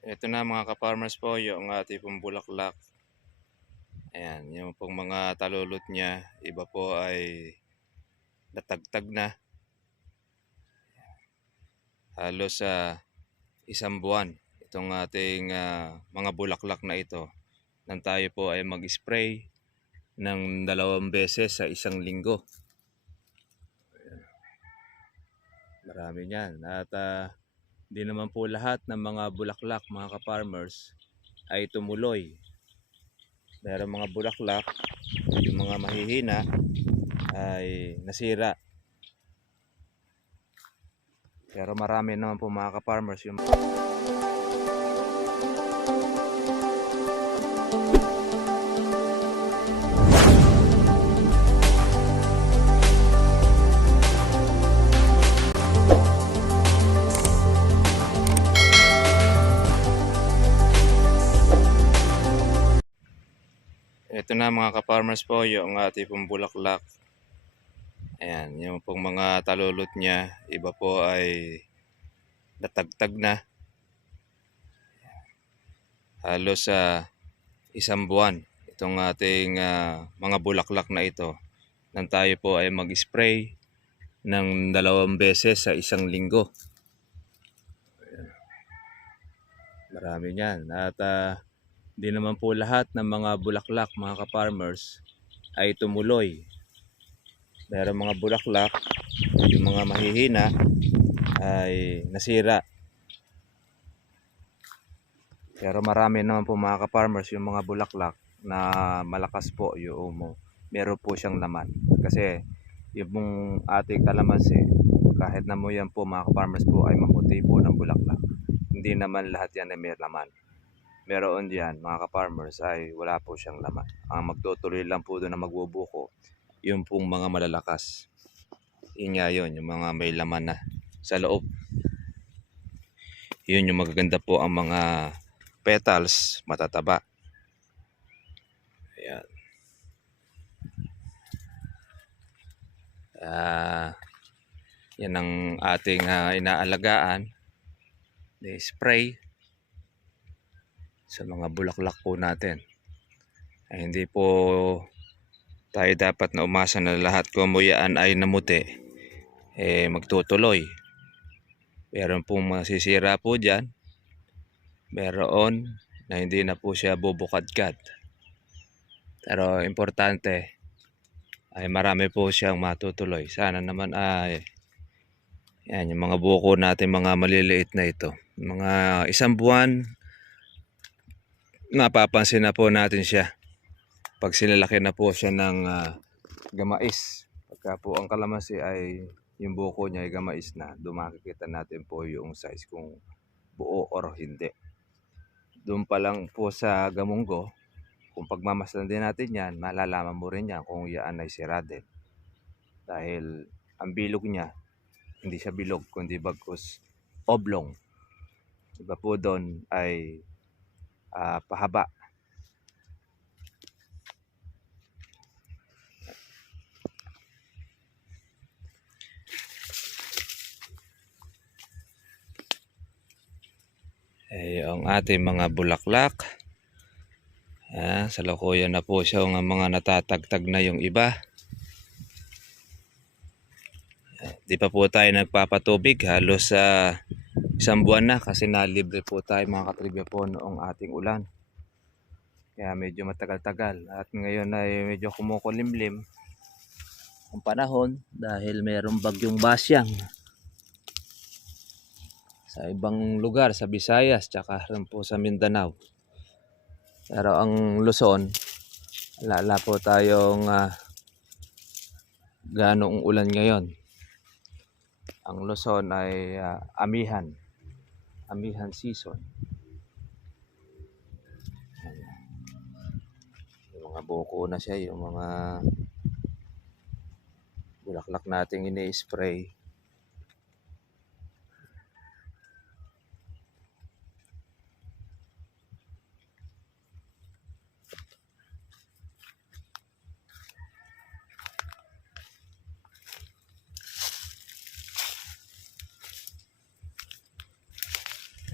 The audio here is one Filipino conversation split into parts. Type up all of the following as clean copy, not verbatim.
Ito na mga ka-farmers po yung ating pong bulaklak. Ayan, yung pong mga talulot niya, iba po ay natagtag na. Halos sa isang buwan itong ating mga bulaklak na ito. Nang tayo po ay mag-spray ng 2 beses sa isang linggo. Marami niyan. At di naman po lahat ng mga bulaklak mga ka-farmers ay tumuloy. Meron mga bulaklak, yung mga mahihina ay nasira. Pero marami naman po mga ka-farmers yung ito na mga ka-farmers po yung ating pong bulaklak. Ayan, yung pong mga talulot niya, iba po ay natagtag na. Halos sa isang buwan itong ating mga bulaklak na ito. Nang tayo po ay mag-spray ng 2 beses sa isang linggo. Marami niyan. At di naman po lahat ng mga bulaklak mga ka-farmers ay tumuloy. Meron mga bulaklak, yung mga mahihina ay nasira. Pero marami naman po mga ka-farmers yung mga bulaklak na malakas po yung meron po siyang laman. Kasi yung ating kalamansi, kahit na mo yan po mga ka-farmers po ay maputi po ng bulaklak, hindi naman lahat yan ay may laman. Meron diyan mga ka-farmers ay wala po siyang laman. Ang magtutuloy lang po doon na magbubuko, yung pong mga malalakas. Yun nga yun, yung mga may laman na sa loob. Yun yung magaganda po ang mga petals, matataba. Ayan. Yan ang ating inaalagaan. Spray sa mga bulaklak po natin. Ay hindi po tayo dapat na umasa na lahat kumuyaan ay namuti magtutuloy. Meron pong masisira po dyan. Meron na hindi na po siya bubukadkad. Pero importante ay marami po siyang matutuloy. Sana naman ay yan, yung mga buko natin mga maliliit na ito. Mga isang buwan napapansin na po natin siya. Pag sinalaki na po siya ng gamais. Pagka po ang kalamansi ay yung buko niya ay gamais na, makikita natin po yung size kung buo or hindi. Doon pa lang po sa gamunggo, kung pagmamasdan din natin yan, malalaman mo rin yan kung yan ay sira din. Dahil ang bilog niya, hindi siya bilog, kundi bagkus oblong. Iba po doon ay pahaba. Ang ating mga bulaklak. Salukuyan na po siya ng mga natatagtag na yung iba. Di pa po tayo nagpapatubig halos sa isang buwan na kasi nalibre po tayo mga katribya po noong ating ulan. Kaya medyo matagal-tagal at ngayon ay medyo kumukulimlim ang panahon dahil mayroong bagyong Basyang sa ibang lugar sa Visayas tsaka rin po sa Mindanao. Pero ang Luzon, wala po tayong ganong ulan ngayon. Ang Luzon ay amihan season. Yung mga buko na siya, yung mga bulaklak nating ini-spray.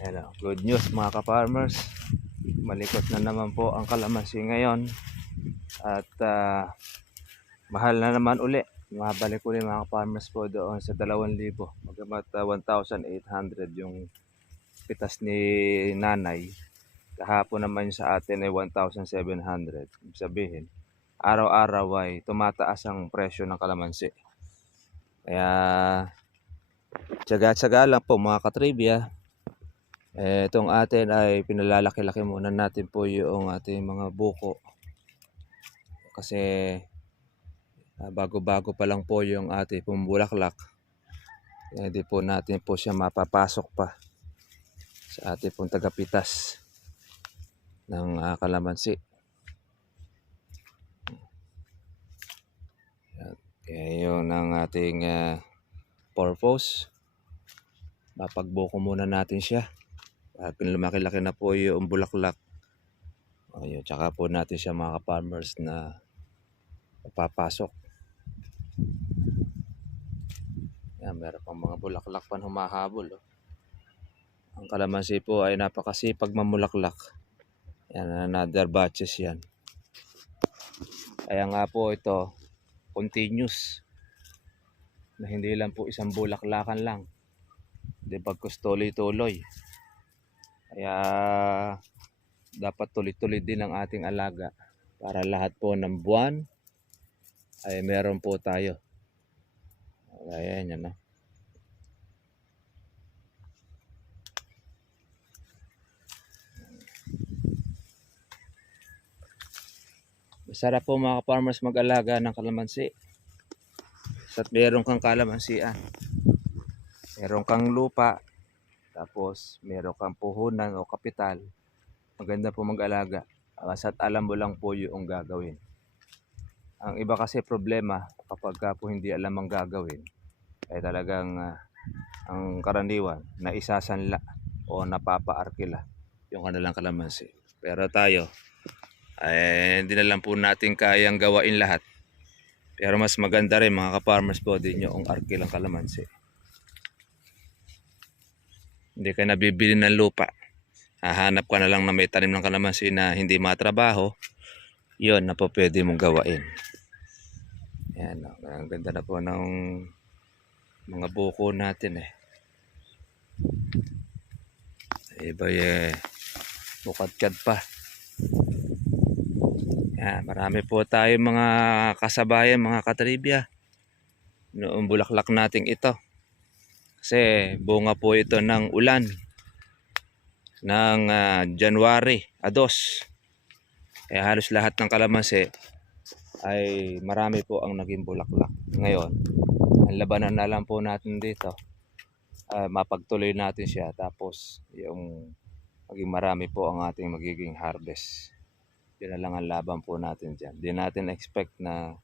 Ayan, good news mga ka-farmers. Malikot na naman po ang kalamansi ngayon. At mahal na naman uli. Mabalik uli mga ka-farmers po doon sa 2,000. Magamat 1,800 yung pitas ni nanay. Kahapon naman sa atin ay 1,700. Ibig sabihin, araw-araw ay tumataas ang presyo ng kalamansi. Kaya tsaga-tsaga lang po mga katribya. Itong atin ay pinalalaki-laki muna natin po yung ating mga buko. Kasi bago-bago pa lang po yung ating pumubulaklak. Hindi po natin po siya mapapasok pa sa ating pong tagapitas ng kalamansi. Kaya yun ang ating purpose. Mapagbuko muna natin siya. At lumaki-laki na po yung bulaklak. Ayun, tsaka po natin siya mga farmers na papasok. Yan, meron pang mga bulaklak pa humahabol. Ang kalamansi po ay napakasipag mamulaklak. Yan, another batches yan. Kaya nga po ito, continuous. Na hindi lang po isang bulaklakan lang. Hindi bagkus tuloy-tuloy. Kaya dapat tuloy-tuloy din ang ating alaga para lahat po ng buwan ay meron po tayo. Ayan yan, no? Masarap po mga farmers mag-alaga ng kalamansi. At meron kang kalamansian. Meron kang lupa. Tapos meron kang puhunan o kapital. Maganda po mag-alaga. Basta't alam mo lang po yung gagawin. Ang iba kasi problema kapag po hindi alam ang gagawin ay talagang ang karaniwan na isasanla o napapaarkila yung kanilang kalamansi. Pero tayo ay hindi na lang po natin kayang gawain lahat. Pero mas maganda rin mga ka-farmers po din yung arkilang kalamansi. Hindi ka nabibili ng lupa. Hahanap ka na lang na may tanim ng kalamansi na hindi matrabaho. Yun na po pwede mong gawain. Yan, ang ganda na po ng mga buko natin Iba bukad-kad pa. Yan, marami po tayo mga kasabayan, mga katribya. Noong bulaklak natin ito. Kasi bunga po ito ng ulan ng January 2. Kaya halos lahat ng kalamansi ay marami po ang naging bulaklak. Ngayon, ang labanan na lang po natin dito, mapagtuloy natin siya. Tapos yung maging marami po ang ating magiging harvest. Yun na lang ang laban po natin dyan. Di natin expect na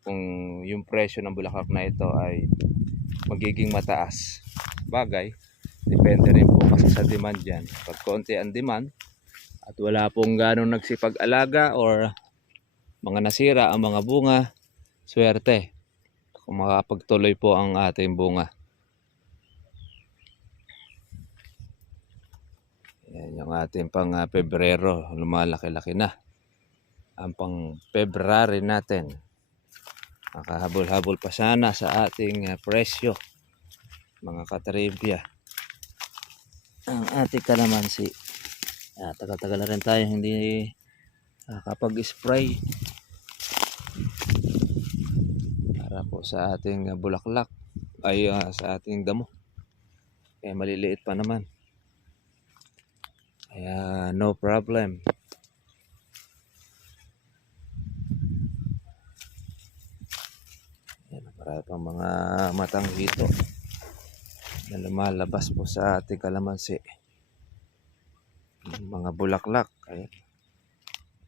kung yung presyo ng bulaklak na ito ay magiging mataas. Bagay, depende rin po kasi sa demand dyan. Pag konti ang demand at wala pong ganong nagsipag-alaga or mga nasira ang mga bunga, swerte kung makapagtuloy po ang ating bunga. Yan yung ating pang Pebrero, lumalaki-laki na. Ang pang February natin, makahabol-habol pa sana sa ating presyo, mga katribya. Ang ating kalamansi, tagal-tagal na rin tayo hindi kapag-spray para po sa ating bulaklak ay sa ating damo. Kaya maliliit pa naman. Kaya no problem. Yan, marami pang mga matang hito na lumalabas po sa ating kalamansi. Mga bulaklak. Kaya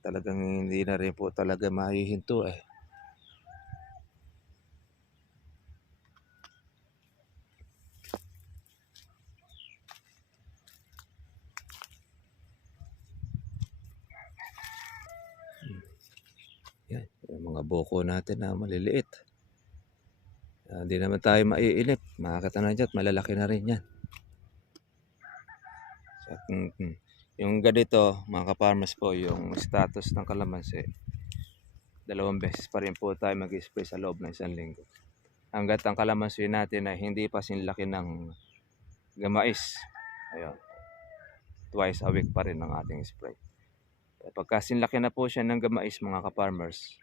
talagang hindi na rin po talaga mahihinto Yan, yung mga buko natin na maliliit. Hindi naman tayo maiinip. Makakita na dyan, malalaki na rin yan. Yung ganito mga ka-farmers po, yung status ng kalamansi, 2 beses pa rin po tayo mag-spray sa loob ng 1 linggo. Hanggat ang kalamansi natin ay hindi pa sinlaki ng gamais, ayun, twice a week pa rin ang ating spray. Pagka sinlaki na po siya ng gamais mga ka-farmers,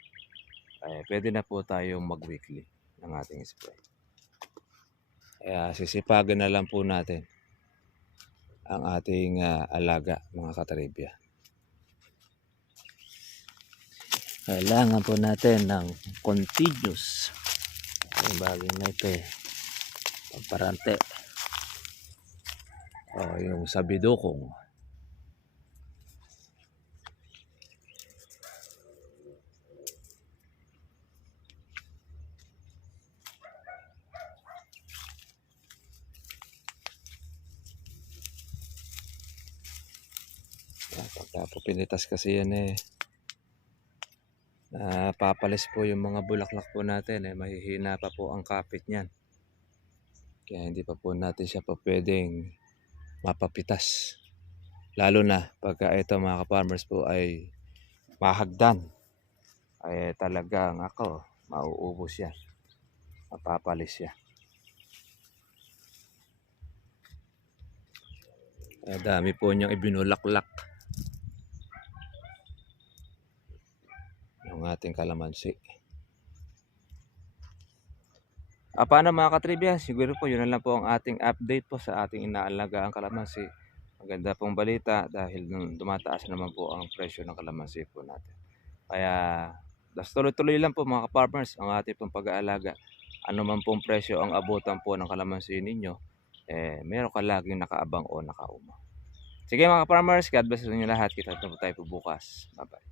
ay pwede na po tayong mag-weekly ng ating spray. Kaya sisipagin na lang po natin ang ating alaga mga katribya. Kailangan po natin ng continuous yung baging na ito pagparante o yung sabidukong. Pagka po pinitas kasi yan napapalis po yung mga bulaklak po natin mahihina pa po ang kapit niyan. Kaya hindi pa po natin siya pa pwedeng mapapitas. Lalo na pagka ito mga ka-farmers po ay mahagdan. Ay talagang mauubos yan. Mapapalis siya. Dami po niyang ibinulaklak yung ating kalamansi. Paano mga katribya? Siguro po yun na lang po ang ating update po sa ating inaalagaan kalamansi. Maganda pong balita dahil dumataas naman po ang presyo ng kalamansi po natin. Kaya tuloy-tuloy lang po mga ka-farmers ang ating pong pag-aalaga. Ano man pong presyo ang abutan po ng kalamansi ninyo, meron ka laging nakaabang o nakauma. Sige mga ka-farmers, God bless sa inyo lahat. Kita po tayo po bukas. Bye-bye.